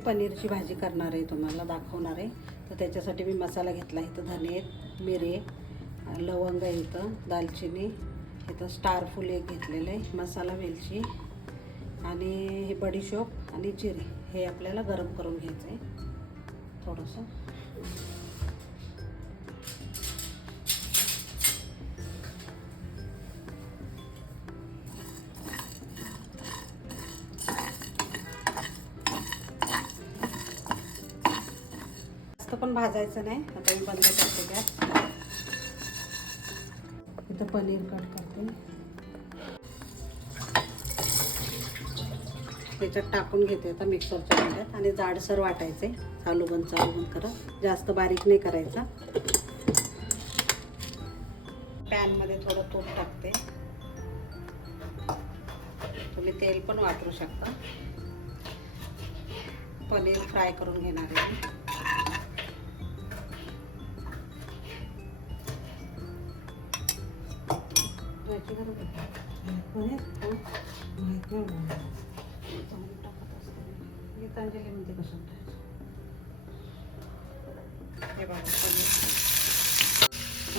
पनीरची भाजी करणार आहे तुम्हाला दाखवणार आहे. तर त्याच्यासाठी मी मसाला घेतला इथं धने मिरे लवंग आहे इथं दालचिनी इथं स्टार फूल एक घेतलेलं आहे मसाला वेलची आणि हे बडीशोप आणि जिरे हे आपल्याला गरम करून घ्यायचं आहे थोडंसं. पण भाजायचं नाही. आता मी बंद करते गॅस. इथं पनीर कट करते. त्याच्यात टाकून घेते आता मिक्सरच्या भांड्यात आणि जाडसर वाटायचे. चालू बंद चालू बंद करत. जास्त बारीक नाही करायचा. पॅनमध्ये थोडं तूप टाकते. तुम्ही तेल पण वापरू शकता. पनीर फ्राय करून घेणार आहे हे बघा पनीर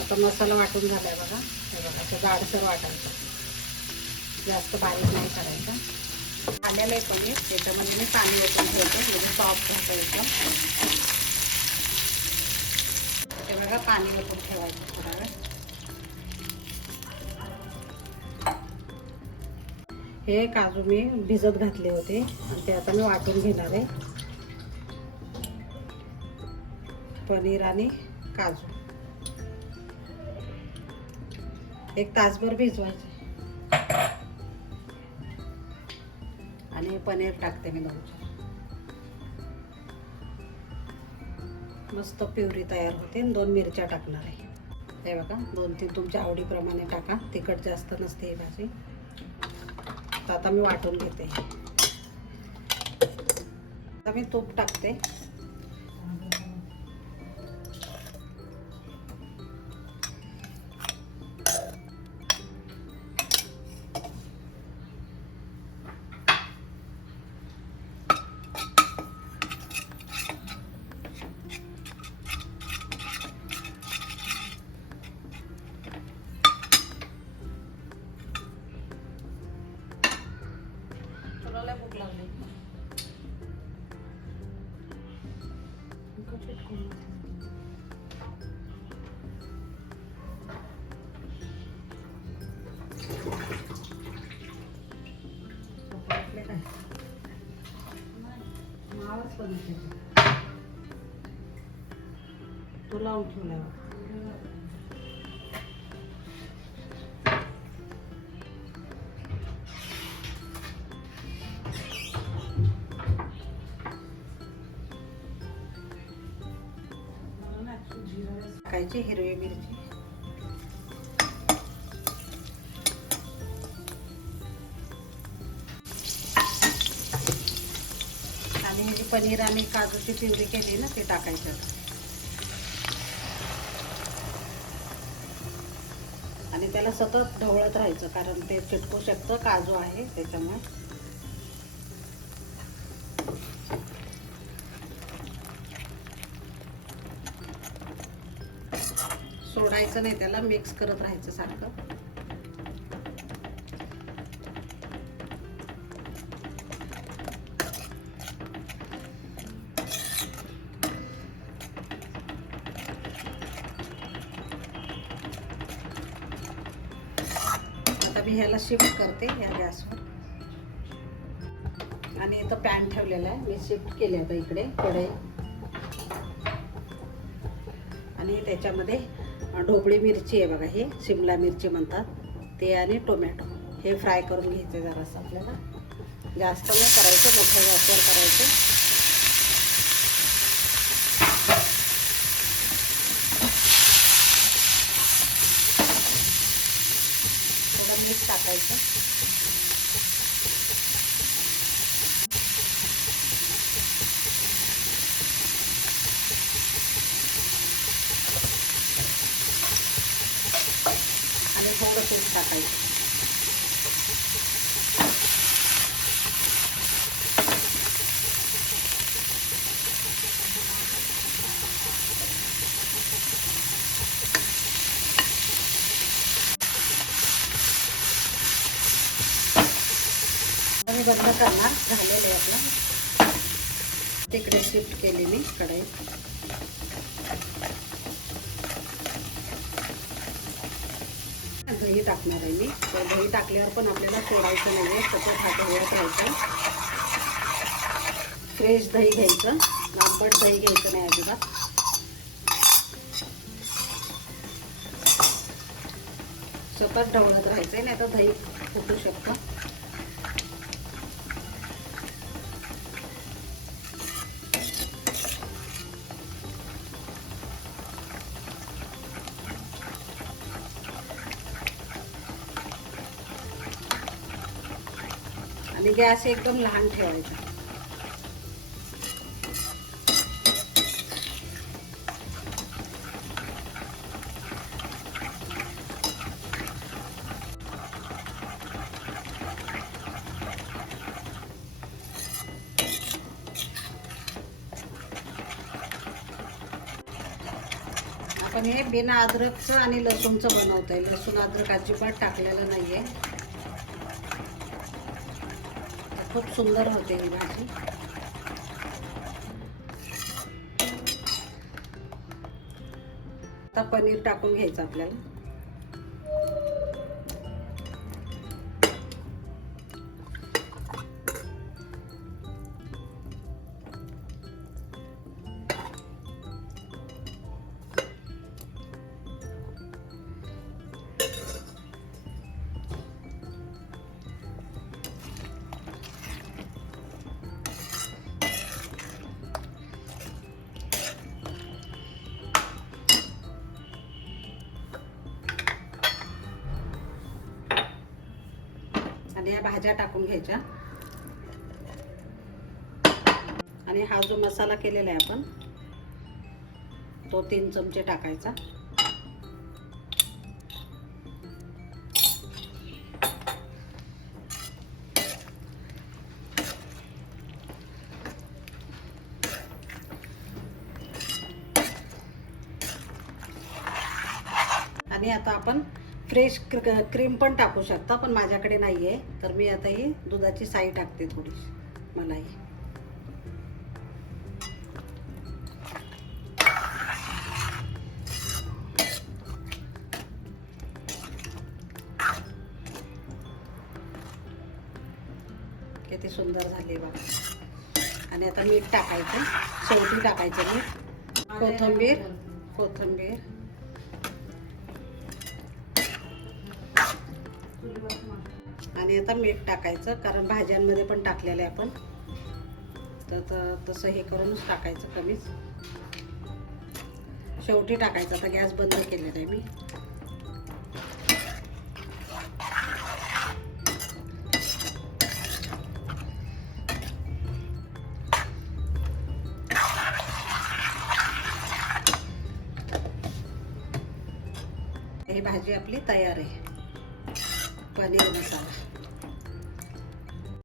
आता मसाला वाटून झालाय बघा. हे बघा असं जाडसर वाटायचं. जास्त बारीक नाही करायचं. आलेलं आहे पनीर त्याच्यामध्ये मी पाणी ओतून ठेवतो. म्हणजे सॉफ्ट होतं ते बघा पाणी ओतून ठेवायचं थोडा वेळ. हे काजू मी भिजत घातले होते. आणि ते आता मी वाटून घेणार आहे. पनीर आणि काजू. एक तासभर भिजवायचे. आणि पनीर टाकते मी दोन मस्त प्युरी तयार होते आणि दोन मिरच्या टाकणार आहे. हे बघा दोन तीन तुमच्या आवडीप्रमाणे टाका. तिखट जास्त नसते ही भाजी. तर आता मी वाटून घेते. आता मी तूप टाकते. मावस बनवते. तो लावून ठेवलाय बघ. टाकायची हिरवी मिरची पनीर आणि काजूची पिवरी केली ना ते टाकायचं. आणि त्याला सतत ढवळत राहायचं कारण ते चिटकू शकतं काजू आहे त्याच्यामुळे. सोडायचं नाही त्याला मिक्स करत राहायचं सारखं. आता मी ह्याला शिफ्ट करते या गॅसवर. आणि इथं पॅन ठेवलेला आहे. मी शिफ्ट केले आता इकडे कढई आणि त्याच्यामध्ये ढोबळी मिरची आहे बघा हे शिमला मिरची म्हणतात. ते आणि टोमॅटो. हे फ्राय करून घ्यायचे जरासं आपल्याला. जास्त नाही करायचं मोठ्या गॅसवर करायचं थोडं मीठ टाकायचं. आणि थोडं तूप टाकायचं. मी बंद करणार. झालेलं आहे आपलं. तिकडे शिफ्ट केली मी कढईत दही टाकणार आहे मी. तर दही टाकल्यावर पण आपल्याला सोडायचं नाही आहे सतत हात हलवत फ्रेश दही घ्यायचं. लांबट दही घ्यायचं नाही अजिबात. सतत ढवळत राहायचं आहे नाही तर दही फुटू शकतं. आणि गॅस एकदम लहान ठेवायचा. आपण हे बिना अद्रकचं आणि लसूणचं बनवतोय. लसूण अद्रक अजिबात टाकलेलं नाहीये. खूप सुंदर होते ही भाजी. आता पनीर टाकून घ्यायचं आपल्याला. आणि या भाज्या टाकून घ्यायच्या. आणि हा जो मसाला केलेला आहे आपण तो तीन चमचे टाकायचा. आणि आता आपण फ्रेश क्रीम पण टाकू शकता पण माझ्याकडे नाही आहे तर मी आता ही दुधाची साई टाकते थोडीशी मलाई. किती सुंदर झाली बघा. आणि आता मीठ टाकायचं शेवटी टाकायचं मीठ. कोथिंबीर कोथिंबीर. आणि आता मीठ टाकायचं कारण भाज्यांमध्ये पण टाकलेलं आहे आपण. तर तसं हे करूनच टाकायचं कमीच. शेवटी टाकायचं आता गॅस बंद केलेला आहे मी. ही भाजी आपली तयार आहे. पनीर मसाला.